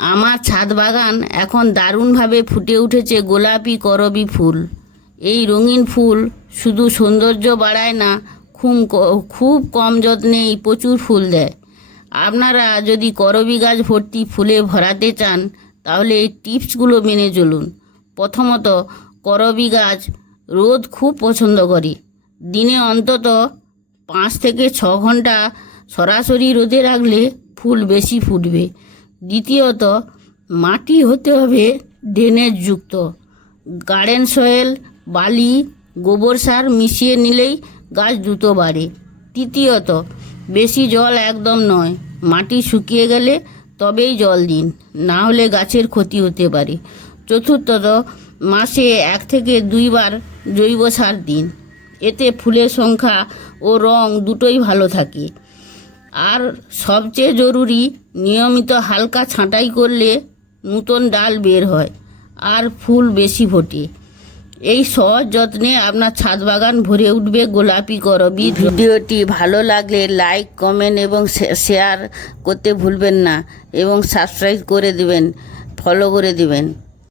আমার ছাদ বাগান এখন দারুণভাবে ফুটে উঠেছে গোলাপি করবী ফুল। এই রঙিন ফুল শুধু সৌন্দর্য বাড়ায় না, খুব কম যত্নেই প্রচুর ফুল দেয়। আপনারা যদি করবী গাছ ভর্তি ফুলে ভরাতে চান তাহলে এই টিপসগুলো মেনে চলুন। প্রথমত, করবী গাছ রোদ খুব পছন্দ করে। দিনে অন্তত 5 থেকে 6 ঘন্টা সরাসরি রোদে রাখলে ফুল বেশি ফুটবে। দ্বিতীয়ত, মাটি হতে হবে ড্রেনেজ যুক্ত। গার্ডেন সয়েল, বালি, গোবর সার মিশিয়ে নিলেই গাছ দ্রুত বাড়ে। তৃতীয়ত, বেশি জল একদম নয়, মাটি শুকিয়ে গেলে তবেই জল দিন, না হলে গাছের ক্ষতি হতে পারে। চতুর্থত, মাসে 1 থেকে 2 বার জৈব সার দিন, এতে ফুলের সংখ্যা ও রং দুটোই ভালো থাকে। আর সবচেয়ে জরুরি, নিয়মিত হালকা ছাঁটাই করলে নতুন ডাল বের হয় আর ফুল বেশি ফোটে। এই সহজ যত্নে আপনার ছাদ বাগান ভরে উঠবে গোলাপি করবী। ভিডিওটি ভালো লাগলে লাইক, কমেন্ট এবং শেয়ার করতে ভুলবেন না এবং সাবস্ক্রাইব করে দেবেন, ফলো করে দেবেন।